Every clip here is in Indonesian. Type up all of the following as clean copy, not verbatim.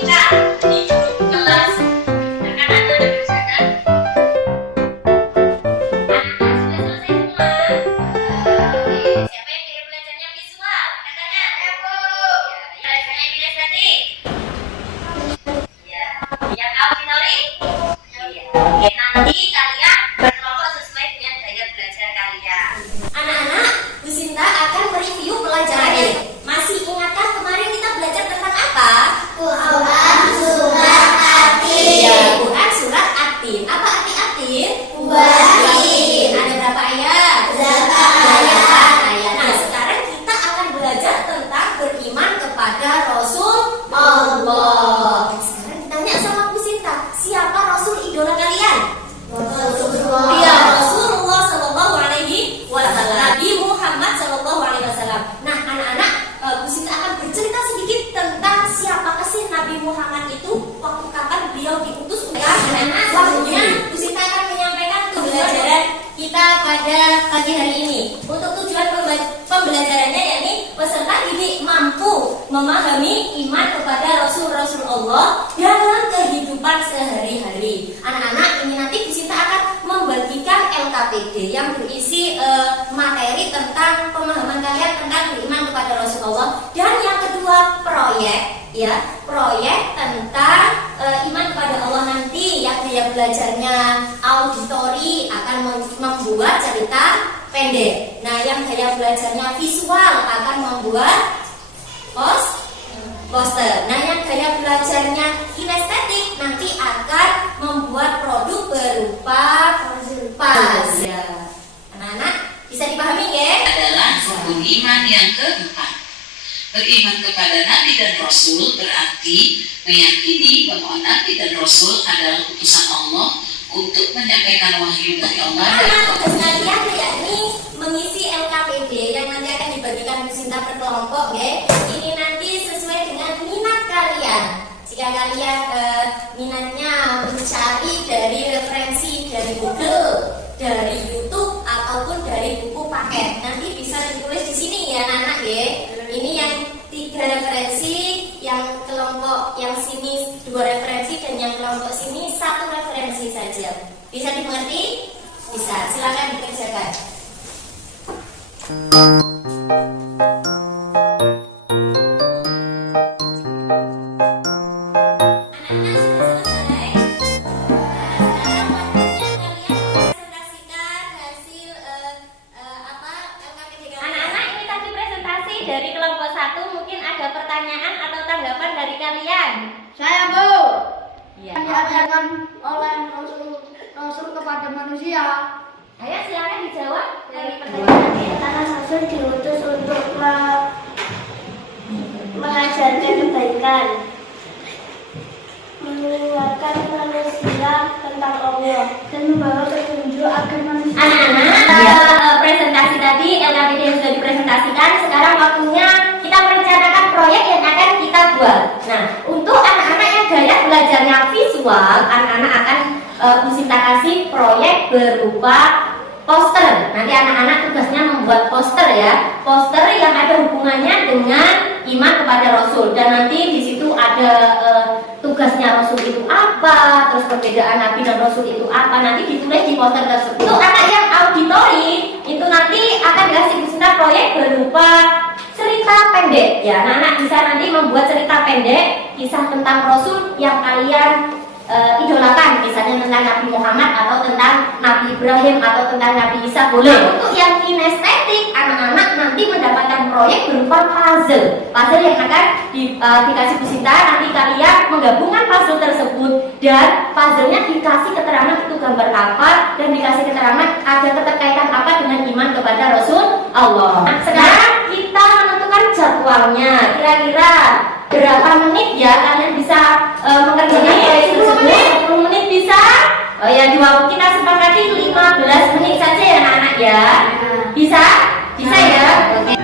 dibuka di kelas. Akan ada dikerjakan. Anak-anak sudah selesai semua. Oke, siapa yang kirim belajarnya visual? Katanya. Ya, Bu. Ya, belajarnya kinestetik. Ya, yang auditory? Iya. Oke, nanti kalian berkelompok sesuai dengan gaya belajar kalian. Anak-anak, Bu Sinta akan mereview pelajaran ini. Masih ingatkah kemarin kita belajar tentang apa? Quran surat Atin. Iya, Quran surat Atin. Apa arti Atin? Mubahin. Ada berapa ayat? 8 ayat. Nah, sekarang kita akan belajar tentang beriman kepada Rasul Allah. Sekarang ditanya sama Bu Sinta, siapa Rasul idola kalian? Iya, Rasulullah Shallallahu Alaihi Wasallam. Nabi Muhammad Shallallahu Alaihi Wasallam. Nah, anak-anak, Bu Sinta akan bercerita sedikit tentang siapakah sih Nabi Muhammad itu, waktu kapan beliau diutus. Waktunya Bu Sinta akan menyampaikan pembelajaran kita pada pagi hari ini. Untuk tujuan pembelajarannya yakni peserta didik mampu memahami iman kepada Rasul-Rasul Allah dalam kehidupan sehari-hari. Anak-anak, ini nanti Bu Sinta akan membagikan LKPD yang berisi materi tentang pemahaman kalian tentang beriman kepada Rasulullah, dan yang kedua proyek, ya, proyek tentang iman kepada Allah. Nanti yang gaya belajarnya auditori akan membuat cerita pendek. Nah, yang gaya belajarnya visual akan membuat poster. Nah, yang gaya belajarnya kinestetik nanti akan membuat produk berupa puzzle. Anak-anak bisa dipahami ya? Adalah rukun iman yang keempat. Beriman kepada Nabi dan Rasul berarti meyakini bahwa Nabi dan Rasul adalah utusan Allah untuk menyampaikan wahyu dari Allah. Tugas kalian yakni mengisi LKPD yang nanti akan dibagikan Bu Sinta per kelompok ya. Ini nanti sesuai dengan minat kalian. Jika kalian minatnya mencari dari referensi dari Google, dari YouTube ataupun dari buku paket, nanti bisa ditulis di sini ya anak-anak ya. Ini yang 3 referensi, yang kelompok yang sini 2 referensi, dan yang kelompok sini 1 referensi saja. Bisa dimengerti? Bisa. Silakan dikerjakan. Dari kelompok 1 mungkin ada pertanyaan atau tanggapan dari kalian. Saya, Bu. Iya. Diajarkan oleh Rasul kepada manusia. Ayo silakan dijawab dari pertanyaan. Karena Rasul diutus untuk mengajarkan kebaikan, mengingatkan manusia tentang Allah, dan membawa petunjuk agar manusia. Anak-anak, presentasi tadi LKPD yang sudah dipresentasikan. Sekarang waktunya kita merencanakan proyek yang akan kita buat. Nah, untuk anak-anak yang gaya belajarnya visual, anak-anak akan Bu Sinta kasih proyek berupa poster. Nanti anak-anak tugasnya membuat poster ya, poster yang ada hubungannya dengan iman kepada Rasul, dan nanti di situ ada tugasnya Rasul itu apa, terus perbedaan Nabi dan Rasul itu apa, nanti ditulis di poster tersebut. Untuk anak yang auditori itu nanti akan dikasih Bu Sinta proyek berupa cerita pendek ya. Anak-anak bisa nanti membuat cerita pendek kisah tentang Rasul yang kalian idolakan, misalnya tentang Nabi Muhammad atau tentang Nabi Ibrahim atau tentang Nabi Isa boleh. Untuk yang kinestetik, anak-anak nanti mendapatkan proyek berupa puzzle yang akan dikasih Bu Sinta. Nanti kalian menggabungkan puzzle tersebut, dan puzzlenya dikasih keterangan itu gambar apa, dan dikasih keterangan ada keterkaitan apa dengan iman kepada Rasul Allah. Nah, sekarang kita menentukan jadwalnya. Kira-kira berapa menit ya kalian bisa mengerjakan proyek tersebut? 10 menit bisa? Oh ya, kita sepakati 15 menit saja ya anak-anak ya. Bisa? Bisa ya? Oke.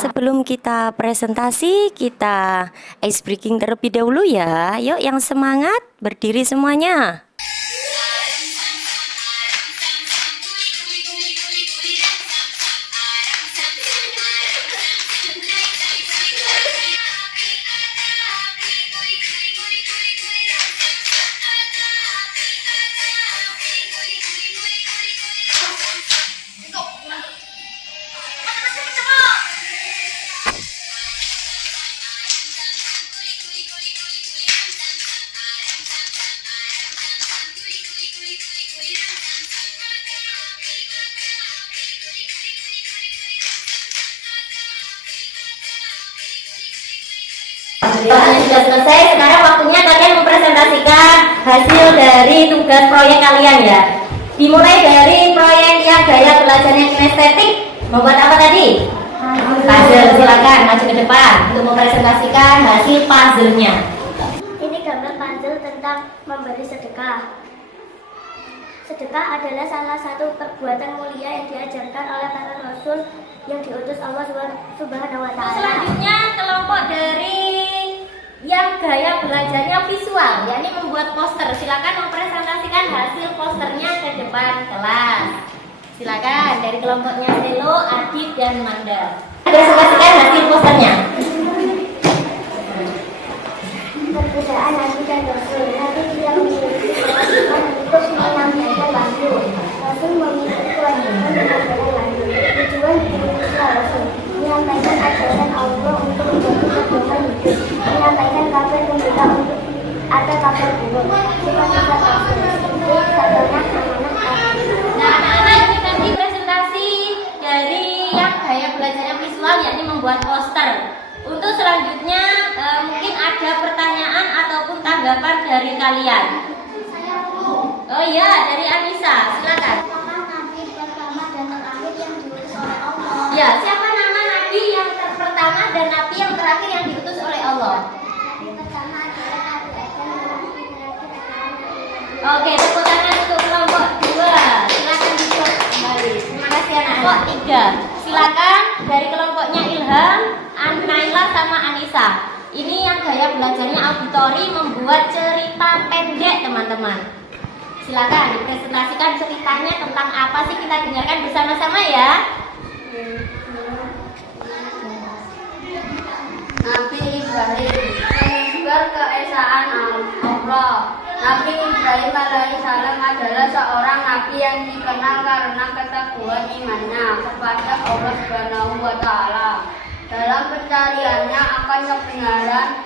sebelum kita presentasi, kita ice breaking terlebih dahulu ya. Yuk yang semangat, berdiri semuanya. Waktunya sudah selesai, sekarang waktunya kalian mempresentasikan hasil dari tugas proyek kalian ya. Dimulai dari proyek yang gaya belajarnya kinestetik. Membuat apa tadi? Puzzle. Silakan maju ke depan untuk mempresentasikan hasil puzzle-nya. Ini gambar puzzle tentang memberi sedekah. Sedekah adalah salah satu perbuatan mulia yang diajarkan oleh para rasul yang diutus Allah Subhanahu wa Ta'ala. Selanjutnya kelompok dari yang gaya belajarnya visual, yakni membuat poster. Silakan mempresentasikan hasil posternya ke depan kelas. Silakan dari kelompoknya Selo, Adit, dan Manda. Presentasikan hasil posternya. Perbedaan Nabi dan Rasul. Nabi tidak memiliki kewajiban untuk menyampaikan wahyu. Rasul memiliki kewajiban menyampaikan wahyu. Tujuan diutusnya Rasul menyampaikan ajaran Allah untuk menjadi pedoman hidup, menyampaikan kabar gembira untuk atau kabar buruk. Sifat-sifat Rasul seperti sabarnya, amanah, Nah, anak-anak ini tadi presentasi dari yang gaya belajarnya visual, yakni membuat poster. Untuk selanjutnya mungkin ada pertanyaan ataupun tanggapan dari kalian. Oh iya, dari Anissa, silakan. Nabi pertama dan terakhir yang diutus oleh Allah. Ya, siapa nama nabi yang pertama dan nabi yang terakhir yang diutus oleh Allah? Nabi pertama adalah Nabi Adam dan Nabi terakhir adalah Nabi Muhammad. Oke, tepuk tangan untuk kelompok 2. Silakan dijawab kembali. Terima kasih anak. Kelompok 3. Silakan dari kelompoknya Ilham, Naila sama Anissa. Ini yang gaya belajarnya auditori, membuat cerita pendek, teman-teman. Silakan dipresentasikan ceritanya tentang apa sih, kita dengarkan bersama-sama ya. Nabi Ibrahim menyebar keesaan Allah. Nabi Ibrahim alaihissalam adalah seorang nabi yang dikenal karena keteguhan imannya kepada Allah Subhanahu wa Ta'ala. Dalam pencariannya akan kebenaran,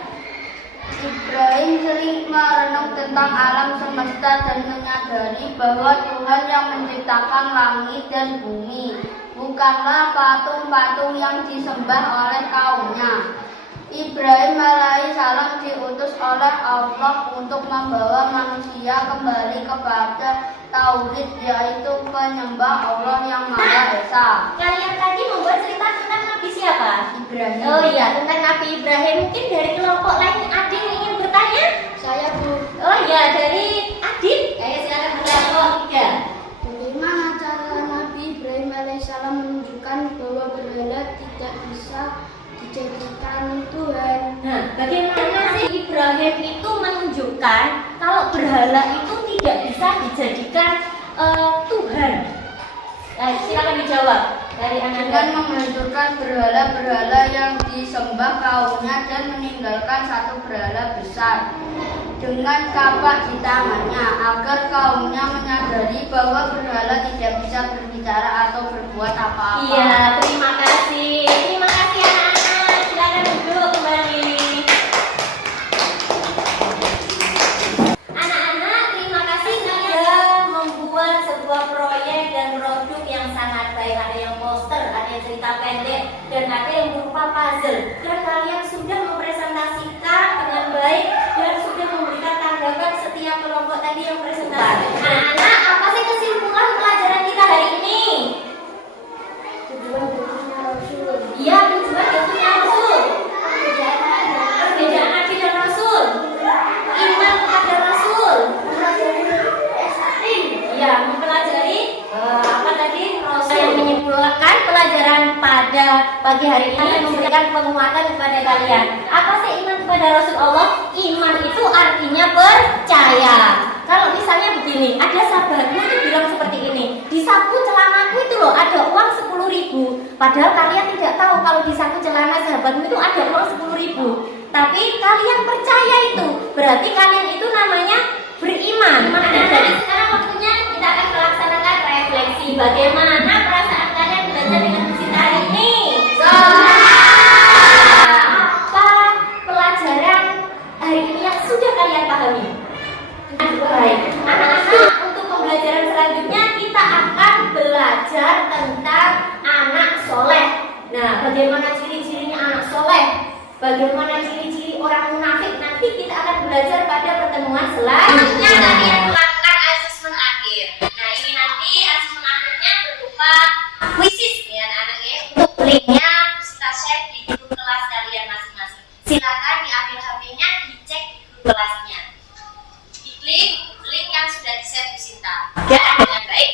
Ibrahim sering merenung tentang alam semesta dan menyadari bahwa Tuhan yang menciptakan langit dan bumi bukanlah patung-patung yang disembah oleh kaumnya. Ibrahim alaihissalam diutus oleh Allah untuk membawa manusia kembali kepada tauhid, yaitu penyembah Allah yang Maha Esa. Kalian tadi membuat cerita tentang Nabi siapa? Ibrahim. Oh iya, tentang Nabi Ibrahim. Mungkin dari kelompok lain ada yang ingin bertanya? Saya Bu. Oh iya, dari Adit. Ayo silakan kelompok 3. Bagaimana cara Nabi Ibrahim alaihissalam menunjukkan bahwa berhala tidak bisa dijadikan Tuhan? Nah, bagaimana sih Ibrahim itu menunjukkan kalau berhala itu tidak bisa dijadikan Tuhan? Silakan dijawab dari Dengan anak-anak. menghancurkan berhala-berhala yang disembah kaumnya dan meninggalkan satu berhala besar dengan kapak di tangannya, agar kaumnya menyadari bahwa berhala tidak bisa berbicara atau berbuat apa-apa. Iya, terima kasih. Terima kasih anak-anak. Silakan duduk kembali. Anak-anak, terima kasih kalian membuat sebuah proyek dan produk yang sangat baik. Ada yang poster, ada yang cerita pendek, dan ada yang berupa puzzle. Dan kalian sudah mempresentasikan dengan baik dan sudah memberikan tanggapan setiap kelompok tadi yang presentasi. Anak-anak, apa sih kesimpulan pelajaran kita hari ini? Tujuan berutusnya Rasul. Iya, tujuan yaitu Rasul. Perbedaan Nabi dan Rasul. Iman kepada Rasul. Iya, mempelajari apa tadi? Rasul yang menyimpulkan pelajaran pada pagi pagi hari ini memberikan penguatan kepada kalian. Apa sih iman kepada Rasul Allah? Iman itu artinya percaya. Kalau misalnya begini, ada sahabatmu itu bilang seperti ini, di saku celanaku itu loh ada uang 10.000. Padahal kalian tidak tahu kalau di saku celana sahabatmu itu ada uang 10.000. Tapi kalian percaya itu, berarti kalian itu namanya beriman. Nah, jadi sekarang waktunya kita akan melaksanakan refleksi. Bagaimana perasaan kalian belajar dengan Bu Sinta hari ini? Apa pelajaran hari ini yang sudah kalian pahami? Baik, anak-anak, untuk pembelajaran selanjutnya kita akan belajar tentang anak soleh. Nah, bagaimana ciri-cirinya anak soleh? Bagaimana ciri-ciri orang munafik? Nanti kita akan belajar pada pertemuan selanjutnya. Kalian melakukan asesmen akhir. Nah, ini nanti asesmen akhirnya berupa quizzes ya anak-anak ya. Untuk linknya kita share di grup kelas kalian masing-masing. Silakan diambil HP-nya, dicek di grup kelasnya. Diklik link yang sudah di-share Bu Sinta. Ya, dengan baik.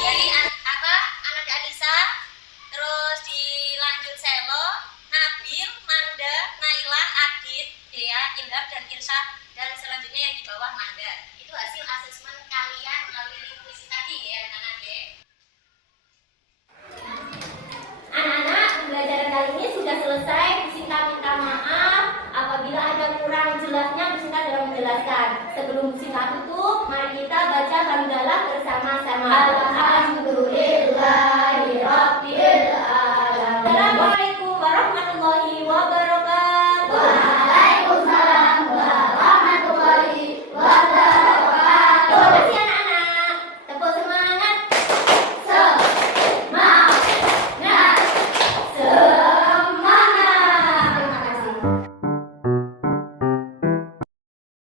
Jadi anak Alisa, terus dilanjut Selo, Nabil, Manda, Naila, Adit, Dea, Ilham, dan Irsyad, dan selanjutnya yang di bawah Manda. Itu hasil asesmen kalian melalui link kuis tadi ya anak-anak ya. Anak-anak, pembelajaran kali ini sudah selesai. Bu Sinta minta maaf apabila ada kurang jelasnya Bu Sinta dalam menjelaskan. Sebelum Bu Sinta tutup, mari kita baca hamdalah bersama-sama.